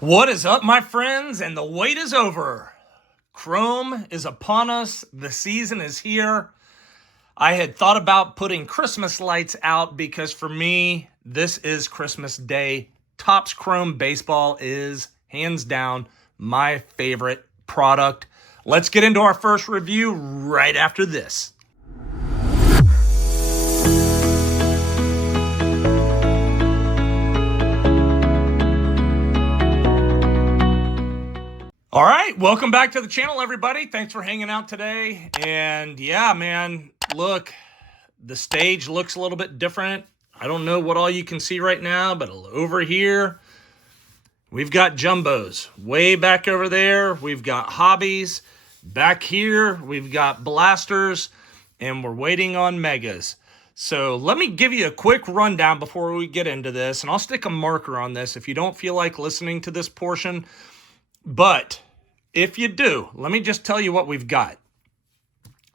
What is up, my friends? And the wait is over. Chrome is upon us. The season is here. I had thought about putting Christmas lights out because for me, this is Christmas Day. Topps Chrome Baseball is hands down my favorite product. Let's get into our first review right after this. All right, welcome back to the channel, everybody. Thanks for hanging out today. And yeah, man, look, the stage looks a little bit different. I don't know what all you can see right now, but over here, we've got jumbos. Way back over there, we've got hobbies. Back here, we've got blasters, and we're waiting on megas. So let me give you a quick rundown before we get into this, and I'll stick a marker on this if you don't feel like listening to this portion. But if you do, let me just tell you what we've got.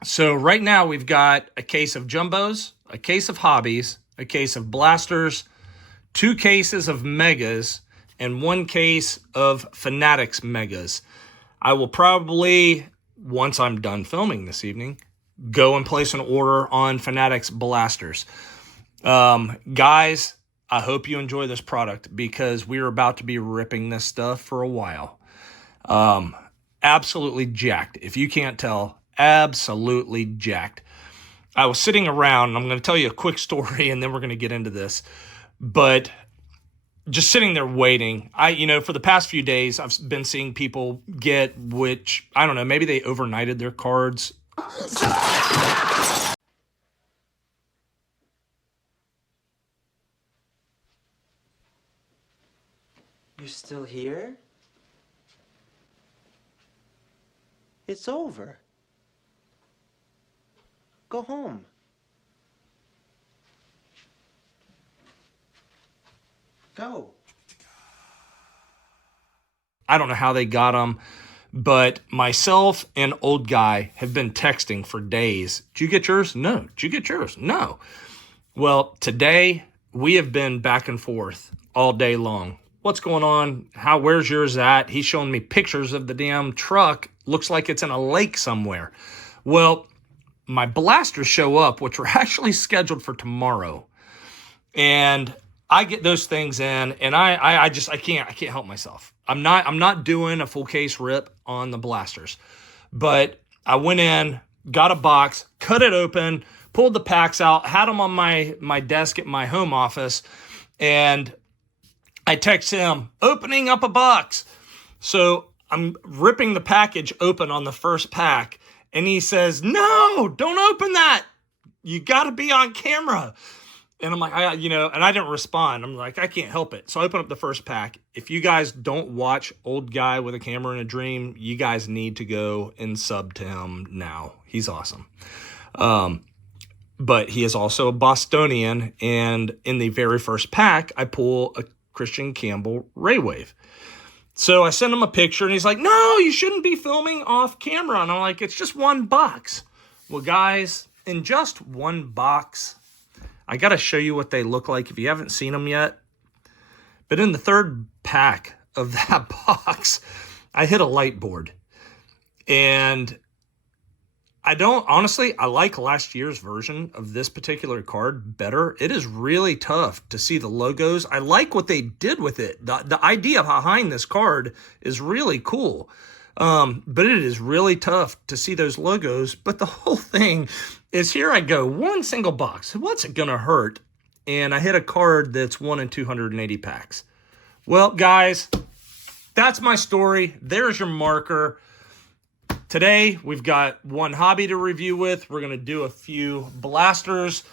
So right now we've got a case of jumbos, a case of hobbies, a case of blasters, 2 cases of megas, and 1 case of Fanatics megas. I will probably, once I'm done filming this evening, go and place an order on Fanatics blasters. Guys, I hope you enjoy this product because we're about to be ripping this stuff for a while. Absolutely jacked. If you can't tell, absolutely jacked. I was sitting around, and I'm going to tell you a quick story, and then we're going to get into this. But just sitting there waiting, for the past few days, I've been seeing people get, which, I don't know, maybe they overnighted their cards. You're still here? It's over. Go home. Go. I don't know how they got them, but myself and old guy have been texting for days. Did you get yours? No. Did you get yours? No. Well, today we have been back and forth all day long. What's going on? Where's yours at? He's showing me pictures of the damn truck. Looks like it's in a lake somewhere. Well, my blasters show up, which were actually scheduled for tomorrow. And I get those things in, and I can't help myself. I'm not doing a full case rip on the blasters. But I went in, got a box, cut it open, pulled the packs out, had them on my desk at my home office, and I text him, opening up a box. So I'm ripping the package open on the first pack, and he says, no, don't open that. You got to be on camera. And I'm like, and I didn't respond. I'm like, I can't help it. So I open up the first pack. If you guys don't watch Old Guy with a Camera and a Dream, you guys need to go and sub to him now. He's awesome. But he is also a Bostonian, and in the very first pack, I pull a Christian Campbell Ray Wave. So I send him a picture, and he's like, no, you shouldn't be filming off camera. And I'm like, it's just one box. Well, guys, in just one box, I got to show you what they look like if you haven't seen them yet. But in the third pack of that box, I hit a light board. And I like last year's version of this particular card better. It is really tough to see the logos. I like what they did with it. The idea behind this card is really cool. But it is really tough to see those logos. But the whole thing is, here I go, one single box. What's it going to hurt? And I hit a card that's 1 in 280 packs. Well, guys, that's my story. There's your marker. Today, we've got one hobby to review with. We're going to do a few blasters,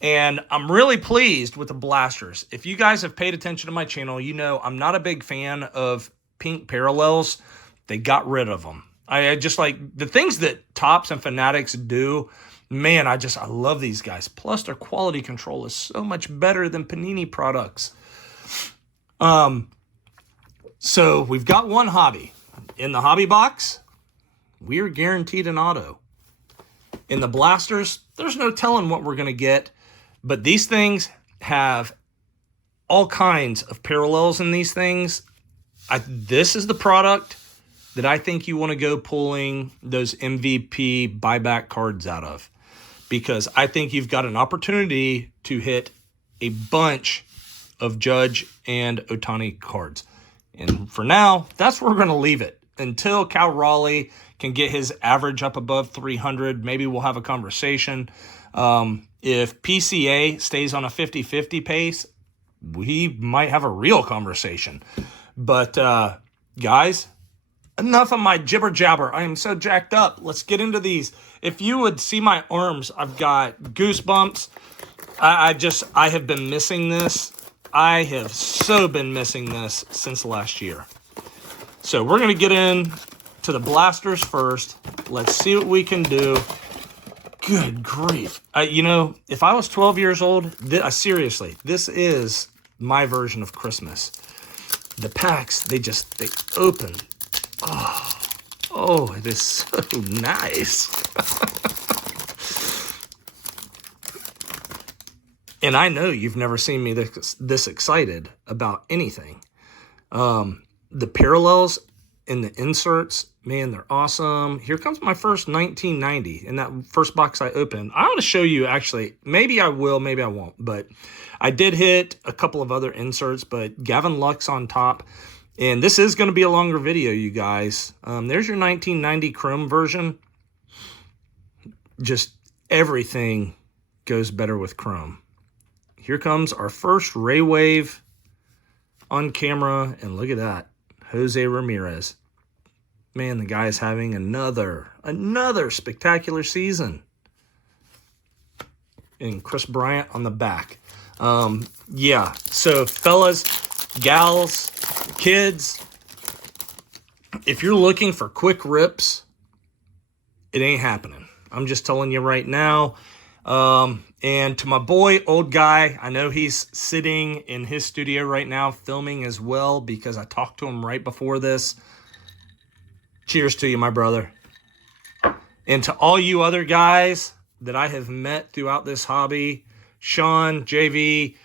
and I'm really pleased with the blasters. If you guys have paid attention to my channel, you know I'm not a big fan of pink parallels. They got rid of them. I just like the things that Topps and Fanatics do. Man, I love these guys. Plus, their quality control is so much better than Panini products. So we've got one hobby. In the hobby box, we're guaranteed an auto. In the blasters, there's no telling what we're going to get, but these things have all kinds of parallels in these things. this is the product that I think you want to go pulling those MVP buyback cards out of, because I think you've got an opportunity to hit a bunch of Judge and Ohtani cards. And for now, that's where we're going to leave it. Until Cal Raleigh can get his average up above 300, maybe we'll have a conversation. If PCA stays on a 50-50 pace, we might have a real conversation. But, guys, enough of my jibber jabber. I am so jacked up. Let's get into these. If you would see my arms, I've got goosebumps. I have been missing this. I have so been missing this since last year. So we're going to get in to the blasters first. Let's see what we can do. Good grief. If I was 12 years old, seriously, this is my version of Christmas. The packs, they open. Oh, it is so nice. And I know you've never seen me this excited about anything. The parallels in the inserts, man, they're awesome. Here comes my first 1990 in that first box I opened. I want to show you, actually. Maybe I will, maybe I won't. But I did hit a couple of other inserts, but Gavin Lux on top. And this is going to be a longer video, you guys. There's your 1990 Chrome version. Just everything goes better with Chrome. Here comes our first Ray Wave on camera. And look at that. Jose Ramirez. Man, the guy is having another spectacular season. And Chris Bryant on the back. Yeah, so fellas, gals, kids, if you're looking for quick rips, it ain't happening. I'm just telling you right now. And to my boy, old guy, I know he's sitting in his studio right now filming as well, because I talked to him right before this. Cheers to you, my brother. And to all you other guys that I have met throughout this hobby, Sean, JV,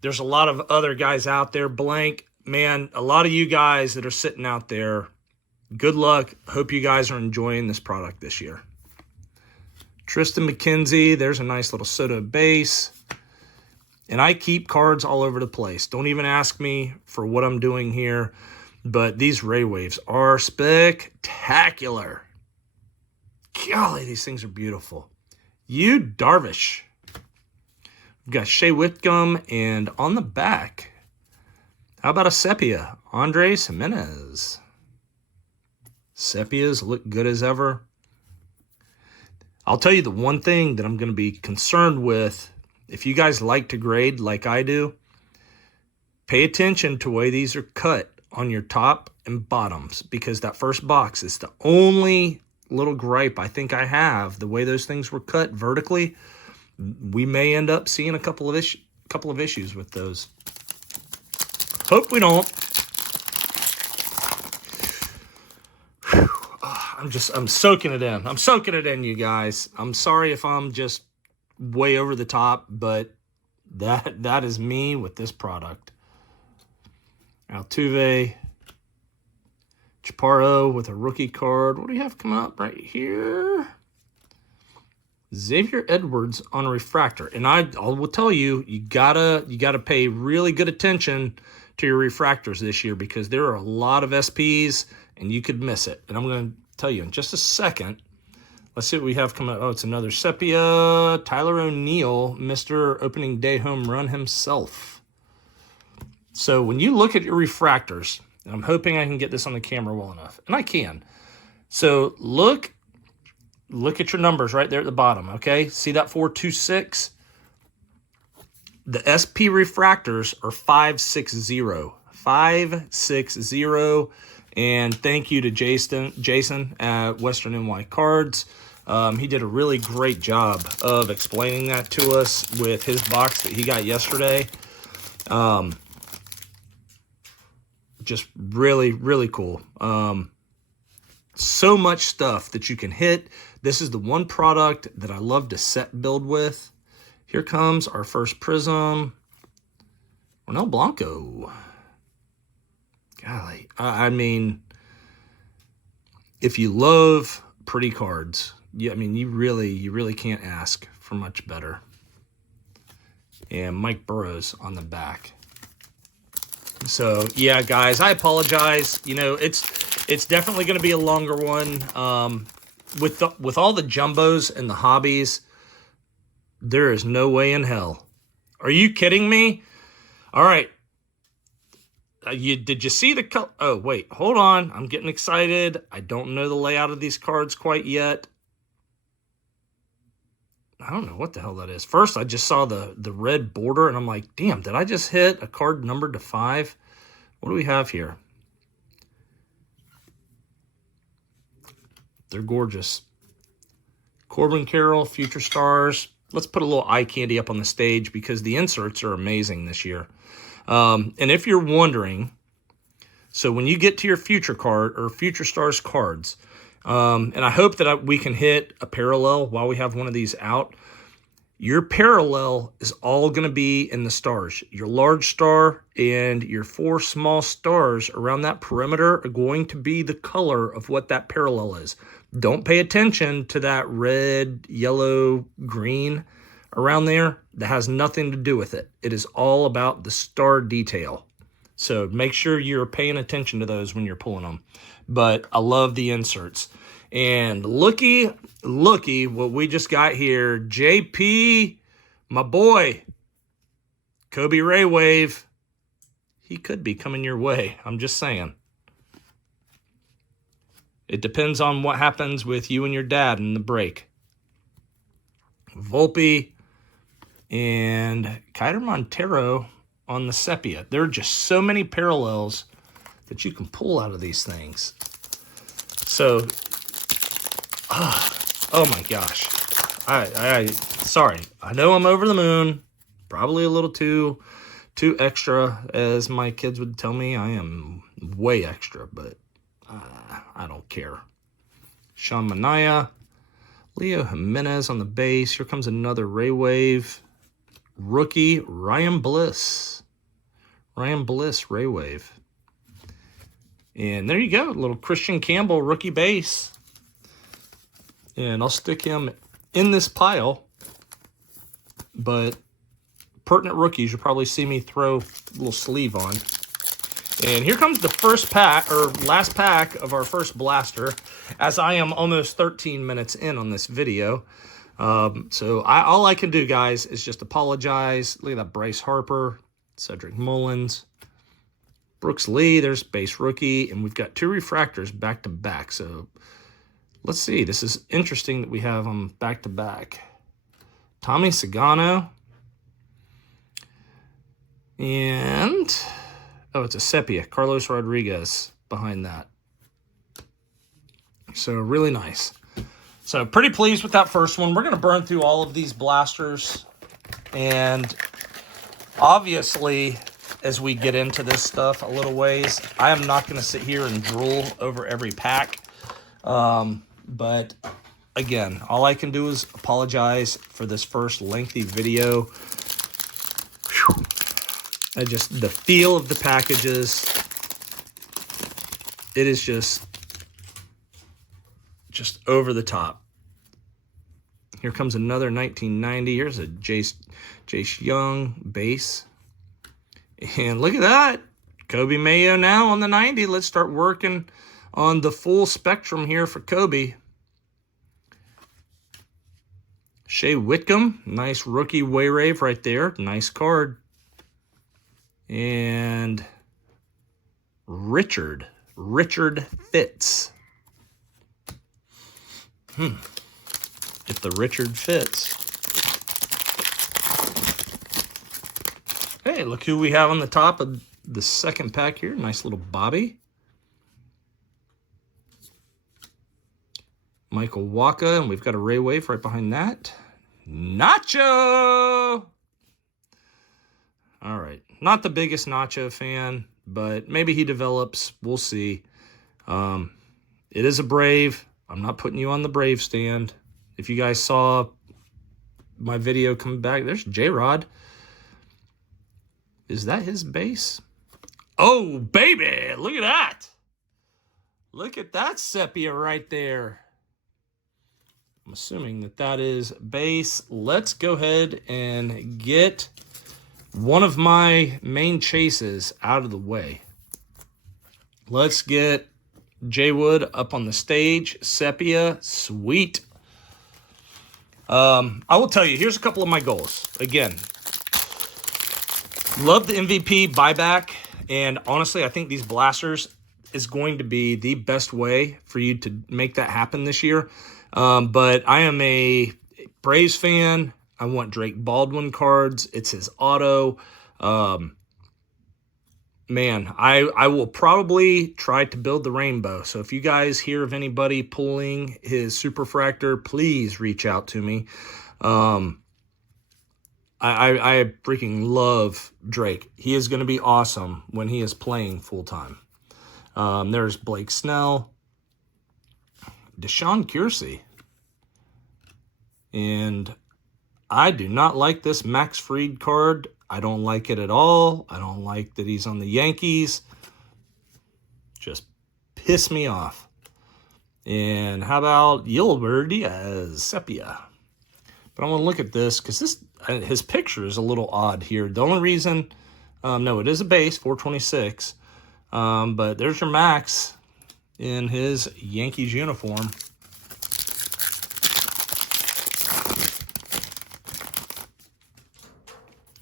there's a lot of other guys out there, Blank, man, a lot of you guys that are sitting out there, good luck. Hope you guys are enjoying this product this year. Tristan McKenzie, there's a nice little Soto base. And I keep cards all over the place. Don't even ask me for what I'm doing here. But these Ray Waves are spectacular. Golly, these things are beautiful. Yu Darvish. We've got Shea Whitcomb, and on the back, how about a Sepia? Andres Jimenez. Sepias look good as ever. I'll tell you the one thing that I'm going to be concerned with, if you guys like to grade like I do, pay attention to the way these are cut on your top and bottoms, because that first box is the only little gripe I think I have. The way those things were cut vertically, we may end up seeing a couple of issues with those. Hope we don't. Whew. I'm soaking it in. I'm soaking it in, you guys. I'm sorry if I'm just way over the top, but that is me with this product. Altuve, Chaparro with a rookie card. What do we have coming up right here? Xavier Edwards on a refractor. And I will tell you, you gotta pay really good attention to your refractors this year, because there are a lot of SPs and you could miss it. And I'm going to tell you in just a second. Let's see what we have coming up. Oh, it's another Sepia. Tyler O'Neill, Mr. Opening Day Home Run himself. So when you look at your refractors, and I'm hoping I can get this on the camera well enough, and I can. So look at your numbers right there at the bottom, okay? See that 426? The SP refractors are 560. 560. And thank you to Jason at Western NY Cards. He did a really great job of explaining that to us with his box that he got yesterday. Just really, really cool. So much stuff that you can hit. This is the one product that I love to set build with. Here comes our first Prism. Ronel Blanco. golly, I mean, if you love pretty cards, I mean, you really can't ask for much better. And Mike Burrows on the back. So yeah, guys, I apologize. You know, it's definitely going to be a longer one. With all the jumbos and the hobbies, there is no way in hell. Are you kidding me? All right. Did you see the color? Oh, wait, hold on. I'm getting excited. I don't know the layout of these cards quite yet. I don't know what the hell that is. First, I just saw the red border, and I'm like, damn, did I just hit a card numbered to 5? What do we have here? They're gorgeous. Corbin Carroll, Future Stars. Let's put a little eye candy up on the stage because the inserts are amazing this year. And if you're wondering, so when you get to your Future card or Future Stars cards, and I hope that we can hit a parallel while we have one of these out. Your parallel is all going to be in the stars. Your large star and your 4 small stars around that perimeter are going to be the color of what that parallel is. Don't pay attention to that red, yellow, green around there. That has nothing to do with it. It is all about the star detail. So make sure you're paying attention to those when you're pulling them. But I love the inserts. And looky what we just got here. JP, my boy, Kobe Ray Wave. He could be coming your way. I'm just saying. It depends on what happens with you and your dad in the break. Volpe and Kiter Montero on the sepia. There are just so many parallels that you can pull out of these things. So, oh my gosh. Sorry. I know I'm over the moon. Probably a little too extra, as my kids would tell me. I am way extra, but I don't care. Sean Manaea, Leo Jimenez on the base. Here comes another Ray Wave rookie, Ryan Bliss. Ryan Bliss, Ray Wave. And there you go, little Christian Campbell rookie base. And I'll stick him in this pile. But pertinent rookies, you'll probably see me throw a little sleeve on. And here comes the first pack, or last pack of our first blaster, as I am almost 13 minutes in on this video. So all I can do, guys, is just apologize. Look at that Bryce Harper, Cedric Mullins, Brooks Lee, there's base rookie, and we've got 2 refractors back to back. So let's see. This is interesting that we have them back to back. Tommy Sagano. And, oh, it's a sepia. Carlos Rodriguez behind that. So really nice. So pretty pleased with that first one. We're going to burn through all of these blasters. And obviously, as we get into this stuff a little ways, I am not going to sit here and drool over every pack. But again, all I can do is apologize for this first lengthy video. Whew. The feel of the packages, it is just over the top. Here comes another 1990. Here's a Jace Young base. And look at that. Kobe Mayo now on the 90. Let's start working on the full spectrum here for Kobe. Shea Whitcomb. Nice rookie Wayrave right there. Nice card. And Richard Fitz. If the Richard fits. Hey, look who we have on the top of the second pack here. Nice little Bobby. Michael Waka, and we've got a Ray Wave right behind that. Nacho! All right. Not the biggest Nacho fan, but maybe he develops. We'll see. It is a Brave. I'm not putting you on the Brave stand. If you guys saw my video coming back, there's J-Rod. Is that his base? Oh, baby, look at that. Look at that sepia right there. I'm assuming that that is base. Let's go ahead and get one of my main chases out of the way. Let's get Jay Wood up on the stage. Sepia, sweet. I will tell you, here's a couple of my goals. Again, love the MVP buyback. And honestly, I think these blasters is going to be the best way for you to make that happen this year. But I am a Braves fan. I want Drake Baldwin cards. It's his auto. Man, I will probably try to build the rainbow. So if you guys hear of anybody pulling his Superfractor, please reach out to me. I freaking love Drake. He is going to be awesome when he is playing full time. There's Blake Snell, Deshaun Kiersey, and I do not like this Max Fried card. I don't like it at all. I don't like that he's on the Yankees. Just piss me off. And how about Yulbert Diaz, Sepia? But I want to look at this because his picture is a little odd here. The only reason, no, it is a base, 426. But there's your Max in his Yankees uniform.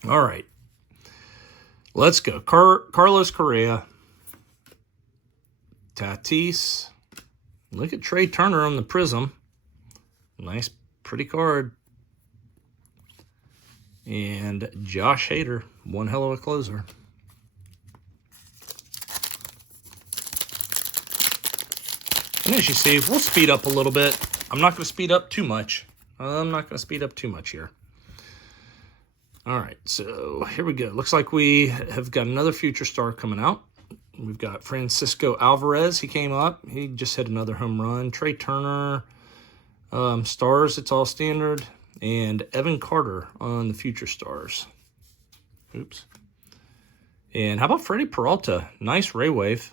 All right. Let's go. Carlos Correa. Tatis. Look at Trey Turner on the Prism. Nice, pretty card. And Josh Hader. One hell of a closer. And as you see, we'll speed up a little bit. I'm not going to speed up too much. Here. All right, so here we go. Looks like we have got another future star coming out. We've got Francisco Alvarez. He came up. He just hit another home run. Trey Turner, stars, it's all standard. And Evan Carter on the future stars. Oops. And how about Freddie Peralta? Nice Ray Wave.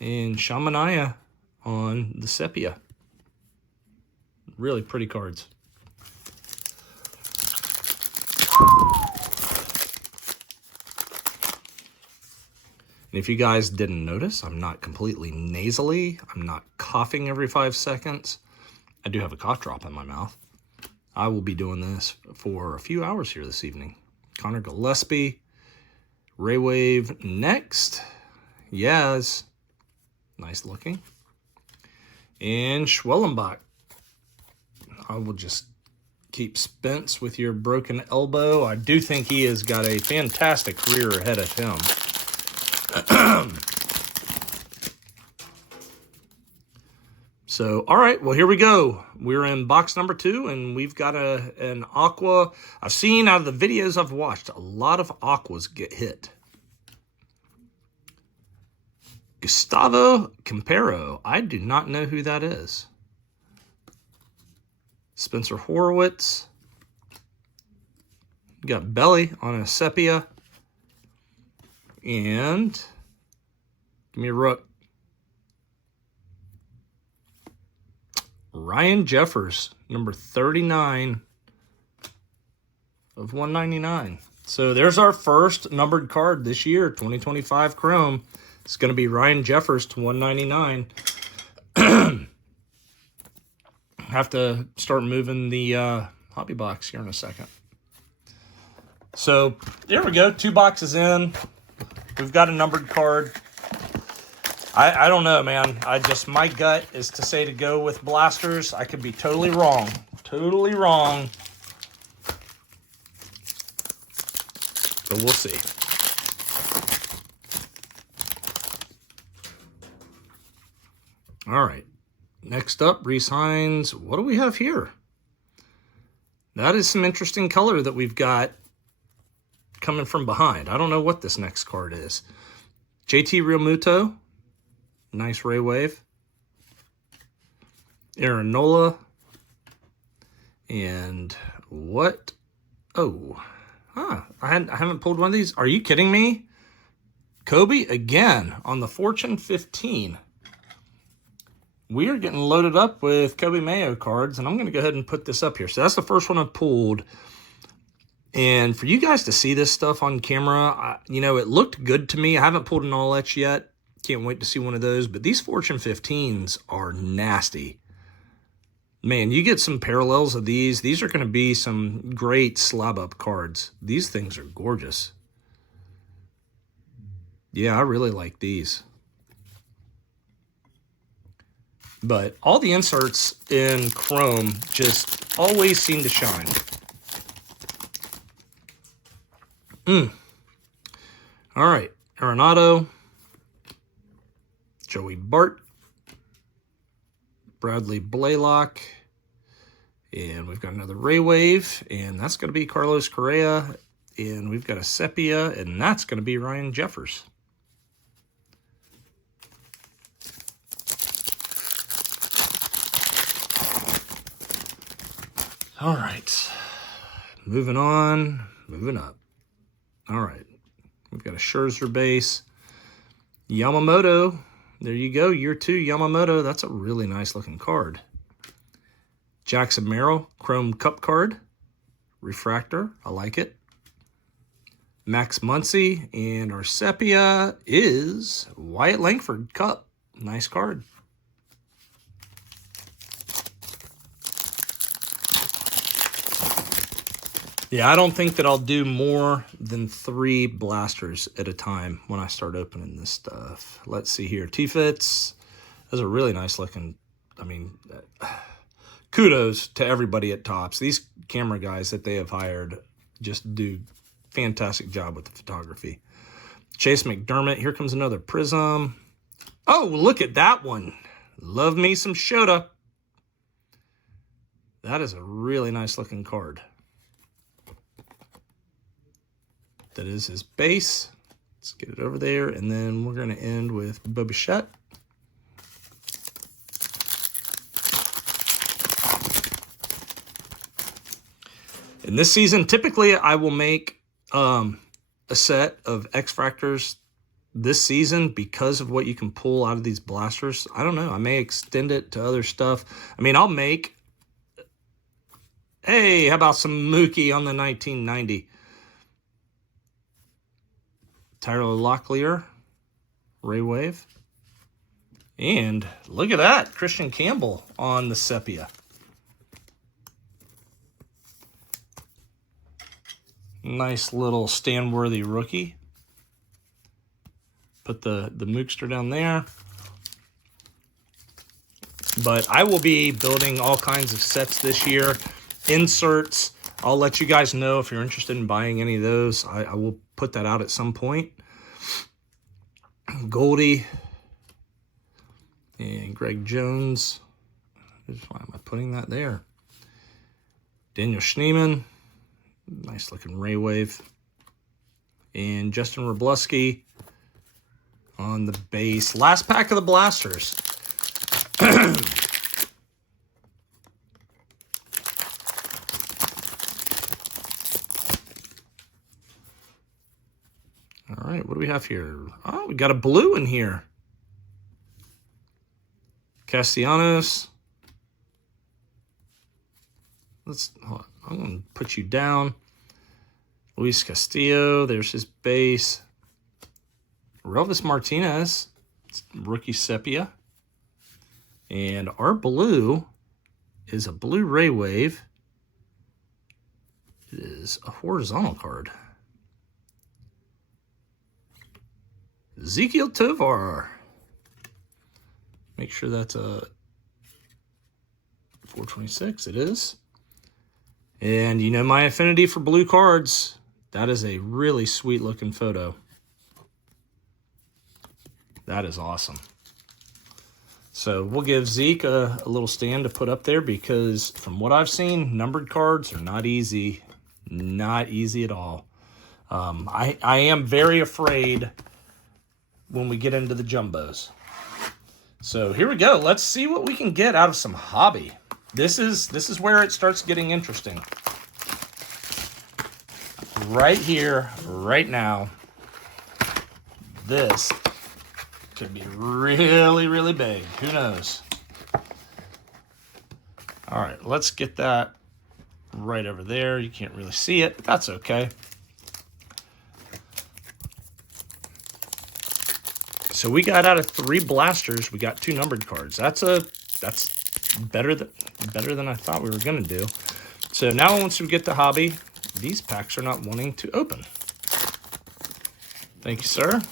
And Shamanaya on the Sepia. Really pretty cards. And if you guys didn't notice, I'm not completely nasally. I'm not coughing every 5 seconds. I do have a cough drop in my mouth. I will be doing this for a few hours here this evening. Connor Gillespie, Ray Wave next. Yes. Nice looking. And Schwellenbach. I will just keep Spence with your broken elbow. I do think he has got a fantastic career ahead of him. So, all right, well, here we go. We're in box number 2, and we've got an Aqua. I've seen out of the videos I've watched, a lot of Aquas get hit. Gustavo Campero. I do not know who that is. Spencer Horwitz. Got Belly on a Sepia. And give me a Rook. Ryan Jeffers, number 39 of 199. So there's our first numbered card this year, 2025 Chrome. It's going to be Ryan Jeffers to 199. Have to start moving the hobby box here in a second. So there we go, 2 boxes in. We've got a numbered card. I don't know, man. My gut is to say to go with blasters. I could be totally wrong. Totally wrong. But we'll see. All right. Next up, Rhys Hines. What do we have here? That is some interesting color that we've got coming from behind. I don't know what this next card is. JT Realmuto. Nice Ray Wave. Aaron Nola. And what? Oh. I haven't pulled one of these. Are you kidding me? Kobe again on the Fortune 15. We are getting loaded up with Kobe Mayo cards, and I'm going to go ahead and put this up here. So that's the first one I've pulled. And for you guys to see this stuff on camera, you know, it looked good to me. I haven't pulled an all etch yet. Can't wait to see one of those. But these Fortune 15s are nasty. Man, you get some parallels of these. These are going to be some great slab-up cards. These things are gorgeous. Yeah, I really like these. But all the inserts in chrome just always seem to shine. All right, Arenado, Joey Bart, Bradley Blaylock, and we've got another Ray Wave, and that's going to be Carlos Correa, and we've got a Sepia, and that's going to be Ryan Jeffers. All right, moving on, moving up. All right, we've got a Scherzer base. Yamamoto, there you go, year 2 Yamamoto. That's a really nice looking card. Jackson Merrill, Chrome Cup card. Refractor, I like it. Max Muncy, and our Sepia is Wyatt Langford Cup. Nice card. Yeah, I don't think that I'll do more than 3 blasters at a time when I start opening this stuff. Let's see here. T-Fits. Those are really nice looking. I mean, kudos to everybody at Topps. These camera guys that they have hired just do fantastic job with the photography. Chase McDermott. Here comes another Prism. Oh, look at that one. Love me some Shota. That is a really nice looking card. That is his base. Let's get it over there, and then we're going to end with Bo Bichette. In this season, typically I will make a set of X-Fractors this season because of what you can pull out of these blasters. I don't know. I may extend it to other stuff. I mean, I'll make... Hey, how about some Mookie on the 1990? Tyler Locklear, Ray Wave. And look at that, Christian Campbell on the Sepia. Nice little stand-worthy rookie. Put the Mookster down there. But I will be building all kinds of sets this year. Inserts. I'll let you guys know if you're interested in buying any of those. I will put that out at some point. Goldie and Greg Jones. Why am I putting that there? Daniel Schneemann. Nice looking Ray Wave. And Justin Wroblewski on the base. Last pack of the blasters. All right, what do we have here? Oh, we got a blue in here. Castellanos. Hold on, I'm going to put you down. Luis Castillo, there's his base. Relvis Martinez, rookie Sepia. And our blue is a blue Ray Wave. It is a horizontal card. Ezequiel Tovar. Make sure that's a 426. It is. And you know my affinity for blue cards. That is a really sweet looking photo. That is awesome. So we'll give Zeke a little stand to put up there because from what I've seen, numbered cards are not easy. Not easy at all. I am very afraid when we get into the jumbos. So here we go. Let's see what we can get out of some hobby. This is where it starts getting interesting. Right here, right now. this could be really, really big. Who knows? All right, let's get that right over there. You can't really see it, but that's okay. So we got out of 3 blasters, we got 2 numbered cards. That's better than I thought we were gonna do. So now once we get the hobby, these packs are not wanting to open. Thank you, sir.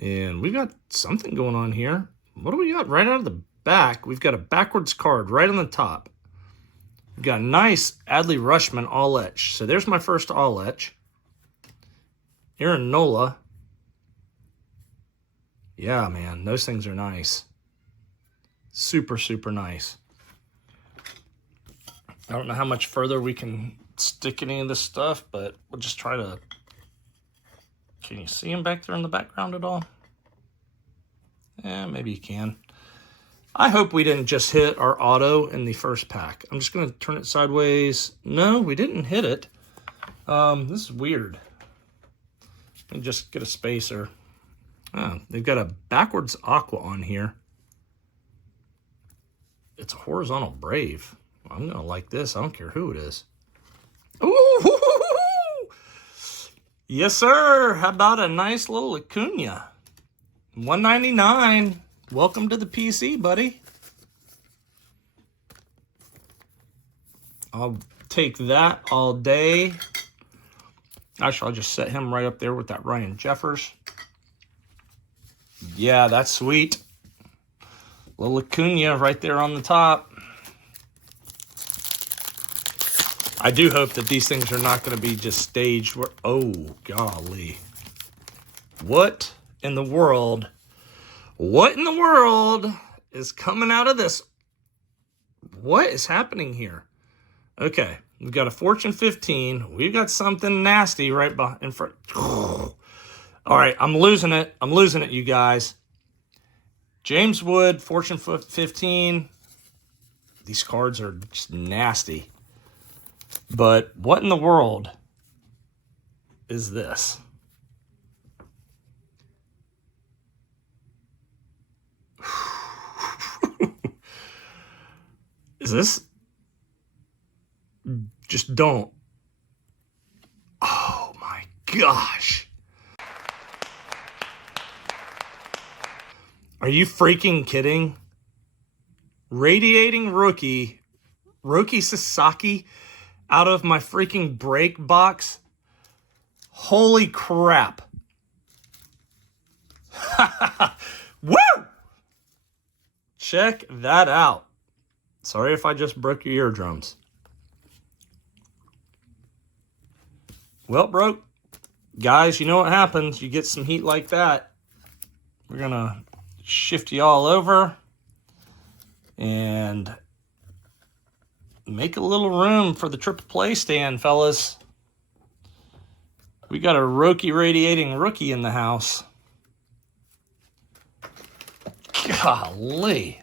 And we've got something going on here. What do we got right out of the back? We've got a backwards card right on the top. We've got a nice Adley Rutschman all etch. So there's my first all etch. Aaron Nola. Yeah, man, those things are nice. Super, super nice. I don't know how much further we can stick any of this stuff, but we'll just try to... Can you see him back there in the background at all? Yeah, maybe you can. I hope we didn't just hit our auto in the first pack. I'm just going to turn it sideways. No, we didn't hit it. This is weird. Let me just get a spacer. Oh, they've got a backwards aqua on here. It's a horizontal Brave. I'm going to like this. I don't care who it is. Ooh! Yes, sir. How about a nice little Acuna? $199. Welcome to the PC, buddy. I'll take that all day. Actually, I'll just set him right up there with that Ryan Jeffers. Yeah, that's sweet. Little Acuna right there on the top. I do hope that these things are not going to be just staged. Oh, golly. What in the world? What in the world is coming out of this? What is happening here? Okay, we've got a Fortune 15. We've got something nasty right in front. All right, I'm losing it. I'm losing it, you guys. James Wood, Fortune 15. These cards are just nasty. But what in the world is this? Is this? Just don't. Oh my gosh. Are you freaking kidding? Radiating rookie, Roki Sasaki out of my freaking break box. Holy crap. Woo! Check that out. Sorry if I just broke your eardrums. Well, broke. Guys, you know what happens. You get some heat like that. We're going to shift you all over and make a little room for the triple play stand, fellas. We got a Roki radiating rookie in the house. Golly.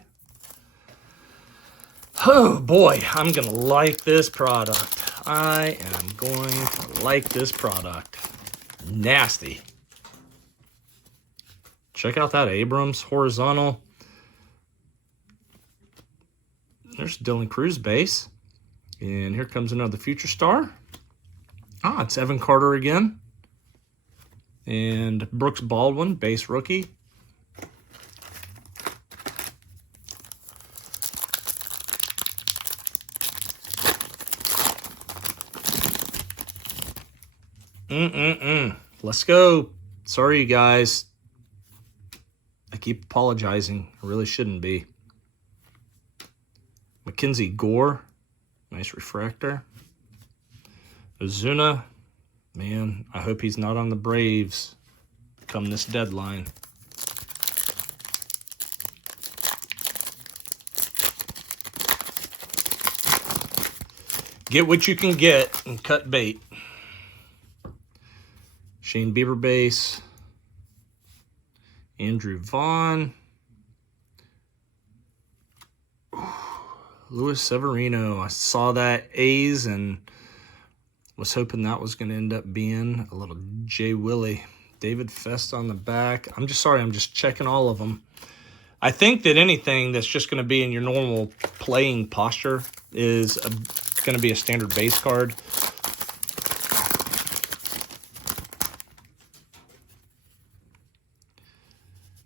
Oh boy, I'm going to like this product. I am going to like this product. Nasty. Check out that Abrams horizontal. There's Dylan Cruz base. And here comes another future star. Ah, it's Evan Carter again. And Brooks Baldwin, base rookie. Let's go. Sorry, you guys. I keep apologizing. I really shouldn't be. Mackenzie Gore. Nice refractor. Ozuna. Man, I hope he's not on the Braves come this deadline. Get what you can get and cut bait. Shane Bieber base. Andrew Vaughn. Luis Severino. I saw that A's and Was hoping that was going to end up being a little Jay Willie. David Fest on the back. I'm just checking all of them. I think that anything that's just going to be in your normal playing posture is going to be a standard base card.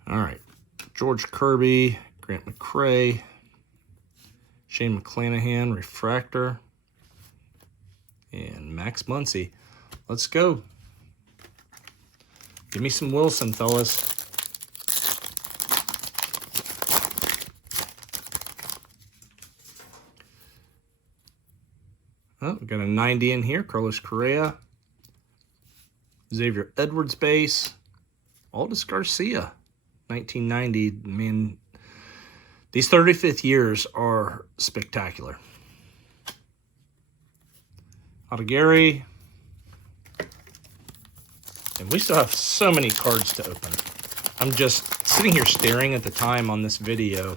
All right. George Kirby, Grant McCray, Shane McClanahan, Refractor, and Max Muncy. Let's go. Give me some Wilson, fellas. Oh, we got a 90 in here. Carlos Correa. Xavier Edwards base. Aldis Garcia. 1990. Man, these 35th years are spectacular. Ottagary. And we still have so many cards to open. I'm just sitting here staring at the time on this video,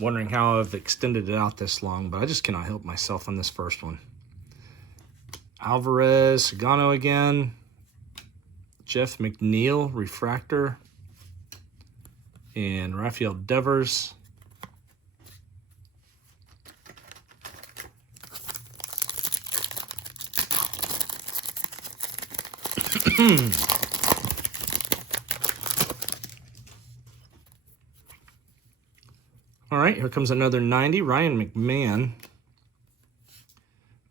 wondering how I've extended it out this long, but I just cannot help myself on this first one. Alvarez, Sagano again. Jeff McNeil, Refractor. And Rafael Devers. All right, here comes another 90. Ryan McMahon.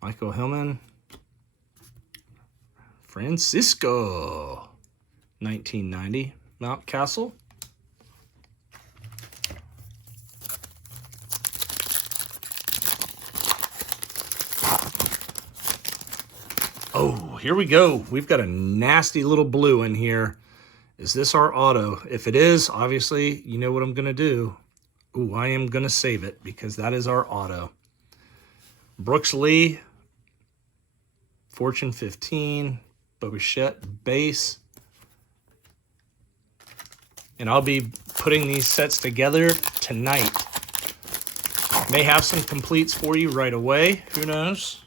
Michael Hillman. Francisco. 1990. Mountcastle. Oh, here we go. We've got a nasty little blue in here. Is this our auto? If it is, obviously, you know what I'm going to do. Ooh, I am going to save it because that is our auto. Brooks Lee, Fortune 15, Bobichette base. And I'll be putting these sets together tonight. May have some completes for you right away. Who knows?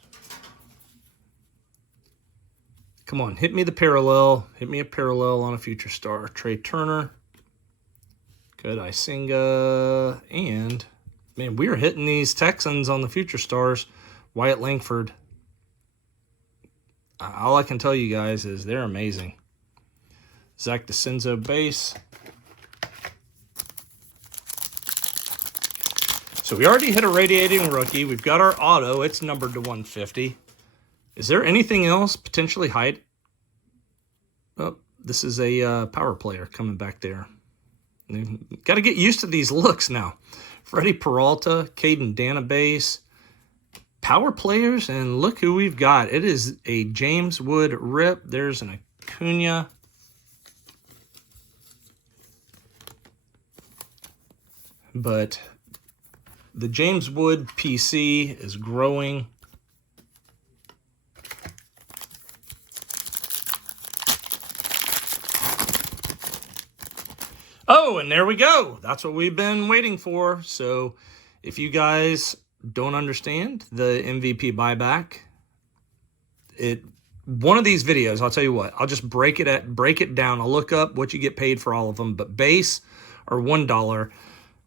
Come on, hit me the parallel. Hit me a parallel on a future star. Trey Turner. Good Isinga. And, man, we are hitting these Texans on the future stars. Wyatt Langford. All I can tell you guys is they're amazing. Zach DeCenzo base. So we already hit a radiating rookie. We've got our auto. It's numbered to 150. Is there anything else potentially hide? Oh, this is a power player coming back there. Got to get used to these looks now. Freddie Peralta, Caden Danabase, power players, and look who we've got. It is a James Wood rip. There's an Acuna. But the James Wood PC is growing. Oh, and there we go. That's what we've been waiting for. So if you guys don't understand the MVP buyback, one of these videos, I'll tell you what, I'll just break it down. I'll look up what you get paid for all of them, but base are $1.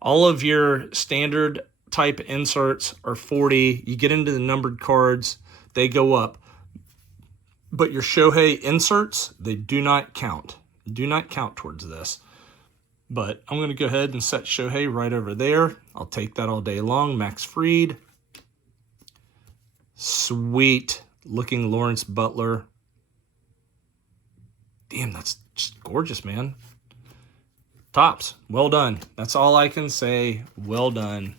All of your standard type inserts are $40. You get into the numbered cards, they go up. But your Shohei inserts, they do not count. Do not count towards this. But I'm going to go ahead and set Shohei right over there. I'll take that all day long. Max Fried. Sweet looking Lawrence Butler. Damn, that's just gorgeous, man. Tops. Well done. That's all I can say. Well done.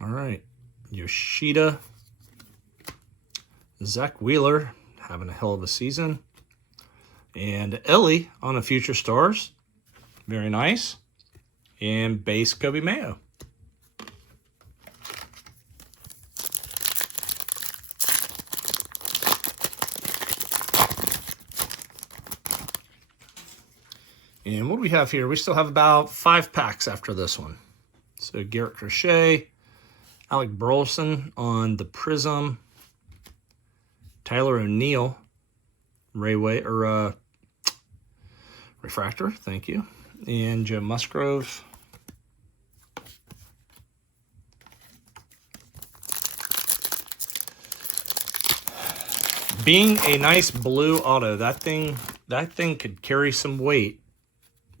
All right, Yoshida, Zach Wheeler having a hell of a season, and Ellie on a Future Stars, very nice, and base Kobe Mayo. do we have here? We still have about 5 packs after this one. So Garrett Crochet, Alec Burleson on the Prism, Tyler O'Neill, Refractor, thank you, and Joe Musgrove. Being a nice blue auto, that thing could carry some weight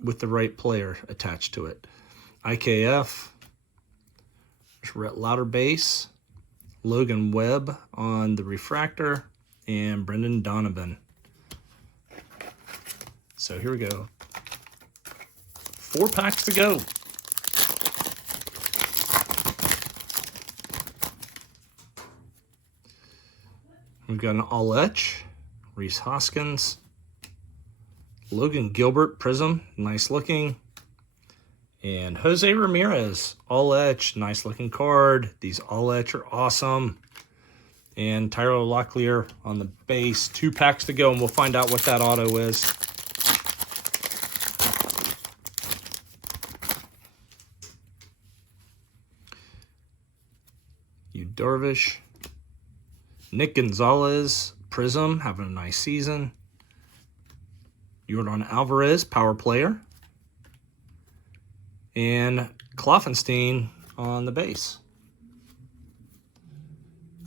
with the right player attached to it. IKF, Rhett Lauder base, Logan Webb on the Refractor, and Brendan Donovan. So here we go. 4 packs to go. We've got an All-Etch, Rhys Hoskins, Logan Gilbert Prism, nice looking, and Jose Ramirez, All-Etch, nice looking card. These All-Etch are awesome. And Tyler Locklear on the base. 2 packs to go, and we'll find out what that auto is. Yu Darvish. Nick Gonzalez, Prism, having a nice season. Yordan Alvarez, power player. And Kloffenstein on the base.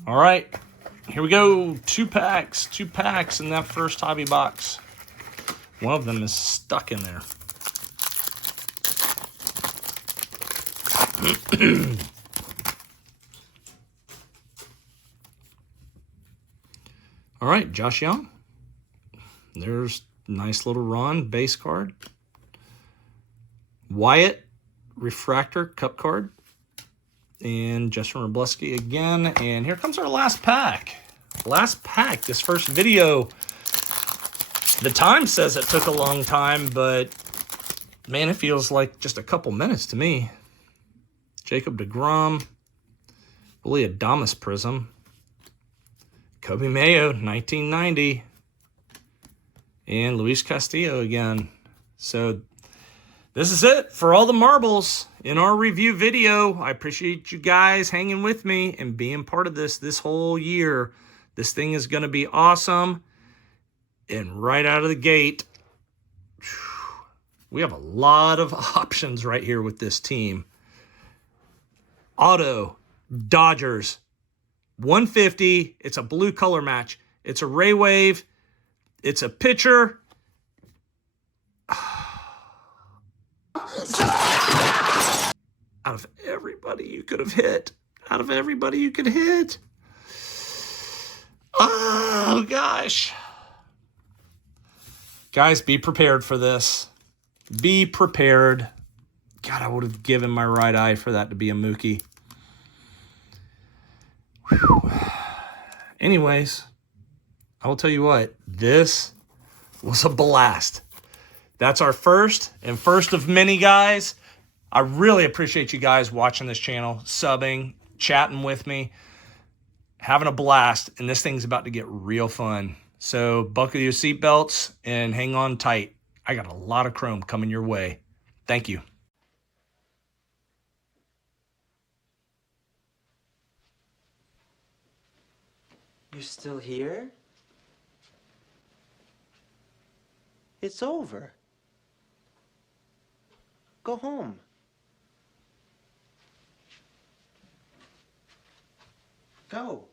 All right, here we go. 2 packs in that first hobby box. One of them is stuck in there. All right, Josh Young. There's nice little Ron base card. Wyatt Refractor Cup card. And Justin Robleski again. And here comes our last pack. Last pack, this first video. The time says it took a long time, but man, it feels like just a couple minutes to me. Jacob deGrom. Willie Adames Prism. Kobe Mayo, 1990. And Luis Castillo again. So this is it for all the marbles in our review video. I appreciate you guys hanging with me and being part of this whole year. This thing is going to be awesome. And right out of the gate, we have a lot of options right here with this team. Auto, Dodgers, 150. It's a blue color match. It's a Ray Wave. It's a pitcher. Out of everybody you could have hit. Out of everybody you could hit. Oh, gosh. Guys, be prepared for this. Be prepared. God, I would have given my right eye for that to be a Mookie. Whew. Anyways, I will tell you what. This was a blast. That's our first of many, guys. I really appreciate you guys watching this channel, subbing, chatting with me, having a blast, and this thing's about to get real fun. So buckle your seatbelts and hang on tight. I got a lot of chrome coming your way. Thank you. You're still here? It's over. Go home. Go.